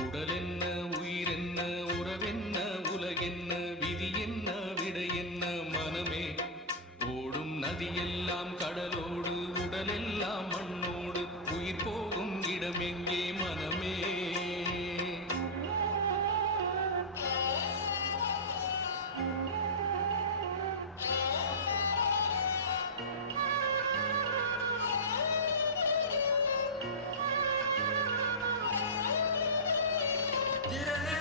உடல் என்ன உயிர் என்ன உறவென்ன உலகென்ன விதி என்ன விடை என்ன மனமே ஓடும் நதியெல்லாம் கடலோடு உடலெல்லாம் மண்ணோடு உயிர் போகும் இடமெங்கே மனமே திறனே